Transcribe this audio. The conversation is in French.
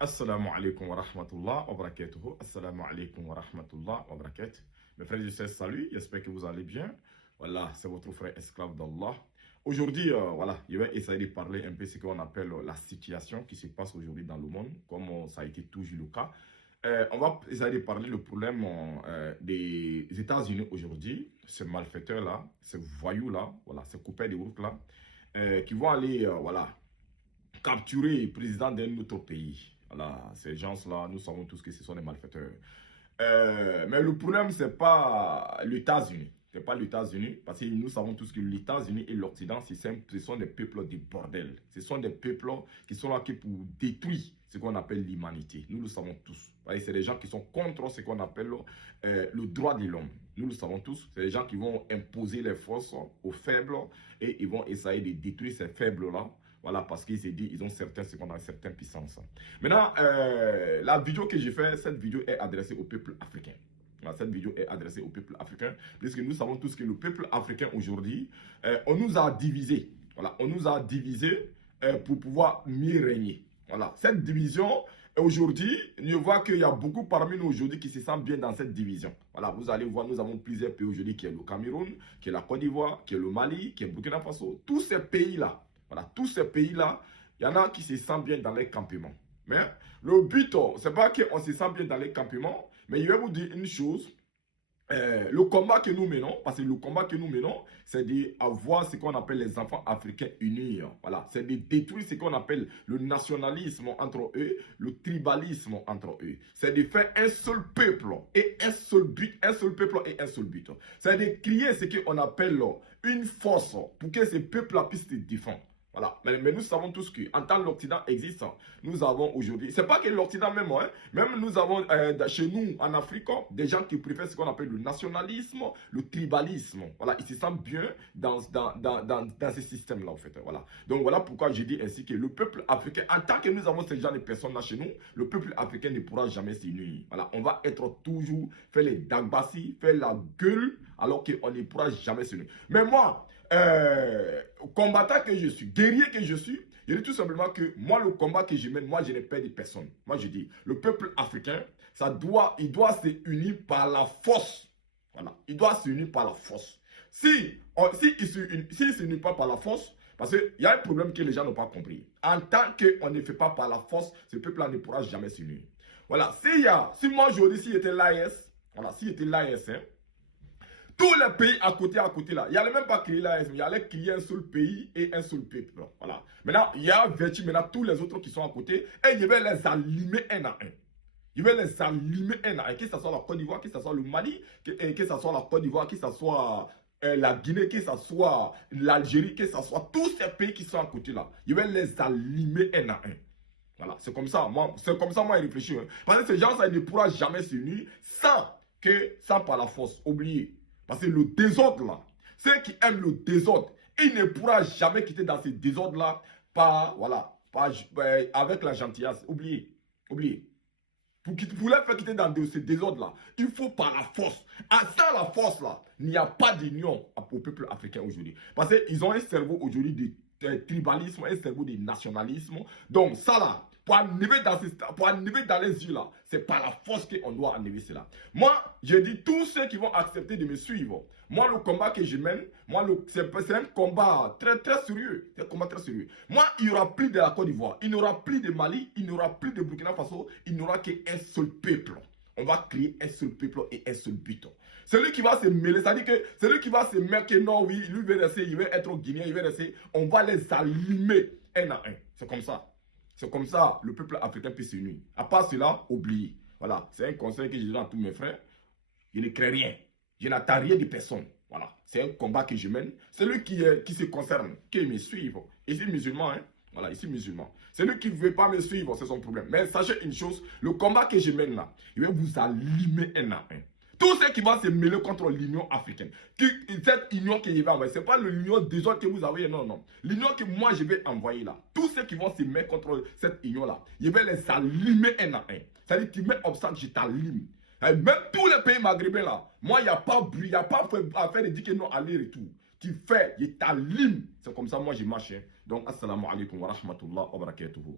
Assalamu alaikum wa rahmatullah wa barakatuhu. Assalamu alaikum wa rahmatullah wa barakatuh. Mes frères et sœurs, salut, j'espère que vous allez bien. Voilà, c'est votre frère esclave d'Allah. Aujourd'hui, voilà, je vais essayer de parler un peu de ce qu'on appelle la situation qui se passe aujourd'hui dans le monde, comme ça a été toujours le cas. On va essayer de parler le problème des États-Unis aujourd'hui, ces malfaiteurs-là, ces voyous-là, voilà, ces coupeurs de route-là, qui vont aller, voilà, capturer le président d'un autre pays. Voilà, ces gens-là, nous savons tous que ce sont des malfaiteurs. Mais le problème, ce n'est pas les États-Unis. Ce n'est pas les États-Unis, parce que nous savons tous que les États-Unis et l'Occident, ce sont des peuples de bordel. Ce sont des peuples qui sont là pour détruire ce qu'on appelle l'humanité. Nous le savons tous. C'est des gens qui sont contre ce qu'on appelle le droit de l'homme. Nous le savons tous. C'est des gens qui vont imposer les forces aux faibles et ils vont essayer de détruire ces faibles-là. Voilà, parce qu'ils se disent, ils ont certaines puissances. Maintenant, la vidéo que j'ai faite, cette vidéo est adressée au peuple africain. Voilà, cette vidéo est adressée au peuple africain, puisque nous savons tous que le peuple africain aujourd'hui, on nous a divisés. Voilà, on nous a divisés pour pouvoir mieux régner. Voilà, cette division, aujourd'hui, je vois qu'il y a beaucoup parmi nous aujourd'hui qui se sentent bien dans cette division. Voilà, vous allez voir, nous avons plusieurs pays aujourd'hui, qui est le Cameroun, qui est la Côte d'Ivoire, qui est le Mali, qui est Burkina Faso. Tous ces pays-là, voilà, tous ces pays-là, il y en a qui se sentent bien dans les campements. Mais le but, ce n'est pas qu'on se sent bien dans les campements, mais je vais vous dire une chose. Le combat que nous menons, parce que le combat que nous menons, c'est d'avoir ce qu'on appelle les enfants africains unis. Voilà, c'est de détruire ce qu'on appelle le nationalisme entre eux, le tribalisme entre eux. C'est de faire un seul peuple et un seul but, un seul peuple et un seul but. C'est de créer ce qu'on appelle une force pour que ces peuples puissent se défendre. Voilà. Mais nous savons tous qu'en tant que l'Occident existe, nous avons aujourd'hui, c'est pas que l'Occident même, hein, même nous avons chez nous en Afrique des gens qui préfèrent ce qu'on appelle le nationalisme, le tribalisme. Voilà, ils se sentent bien dans ces systèmes-là, en fait. Voilà. Donc voilà pourquoi je dis ainsi que le peuple africain, en tant que nous avons ces gens de personnes-là chez nous, le peuple africain ne pourra jamais s'unir. Voilà, on va être toujours, faire les dagbassi, faire la gueule, alors qu'on ne pourra jamais s'unir. Mais moi, combattant que je suis, guerrier que je suis, je dis tout simplement que moi, le combat que je mène, moi, je n'ai pas de personne. Moi, je dis, le peuple africain, il doit se unir par la force. Voilà, il doit se unir par la force. S'il ne s'unit pas par la force, parce qu'il y a un problème que les gens n'ont pas compris. En tant qu'on ne fait pas par la force, ce peuple-là ne pourra jamais s'unir. Voilà, si moi, aujourd'hui, s'il était l'AS, voilà, s'il était l'AS, hein, tous les pays à côté là, il n'allait même pas créer l'AS, il allait créer un seul pays et un seul peuple. Voilà. Maintenant, il y a vertu maintenant tous les autres qui sont à côté et il va les allumer un à un. Il va les allumer un à un, que ce soit la Côte d'Ivoire, que ce soit le Mali, que ce soit la Côte d'Ivoire, que ce soit la Guinée, que ce soit l'Algérie, que ce soit tous ces pays qui sont à côté là. Il va les allumer un à un. Voilà, c'est comme ça, moi, je réfléchis. Hein. Parce que ces gens, ça ne pourra jamais s'unir sans par la force. Oubliez. Parce que le désordre là, ceux qui aiment le désordre, il ne pourra jamais quitter dans ce désordre là avec la gentillesse. Oubliez. Pour les faire quitter dans ce désordre là, il faut par la force. Sans la force là, il n'y a pas d'union au peuple africain aujourd'hui. Parce qu'ils ont un cerveau aujourd'hui de tribalisme, un cerveau de nationalisme. Donc ça là, pour enlever dans les yeux là, c'est par la force qu'on doit enlever cela. Moi, je dis tous ceux qui vont accepter de me suivre. Moi, le combat que je mène, c'est un combat très très sérieux. C'est un combat très sérieux. Moi, il n'y aura plus de la Côte d'Ivoire, il n'y aura plus de Mali, il n'y aura plus de Burkina Faso, il n'y aura qu'un seul peuple. On va créer un seul peuple et un seul but. Celui qui va se mêler, c'est-à-dire que celui qui va se mettre que non, oui, lui va rester, il va être guinéen, il va rester, on va les allumer un à un. C'est comme ça. C'est comme ça le peuple africain peut s'unir. À part cela, oubliez. Voilà, c'est un conseil que je donne à tous mes frères. Je ne crée rien. Je n'attends rien de personne. Voilà, c'est un combat que je mène. Celui qui se concerne, qui me suive. Ici, musulman, hein. Voilà, ici, musulman. Celui qui ne veut pas me suivre, c'est son problème. Mais sachez une chose, le combat que je mène là, je vais vous allumer un à un. Tous ceux qui vont se mêler contre l'Union africaine, cette union que je vais envoyer, ce n'est pas l'union des autres que vous avez, non. L'union que moi je vais envoyer là, tous ceux qui vont se mettre contre cette union là, je vais les allumer un à un. C'est-à-dire que tu mets obstacle, je t'allume. Même tous les pays maghrébins là, moi il n'y a pas bruit, il n'y a pas affaire de dire que non, aller-retour. Tu fais, je t'allume. C'est comme ça, moi je marche. Hein. Donc, assalamu alaikum wa rahmatullah wa barakatuhu.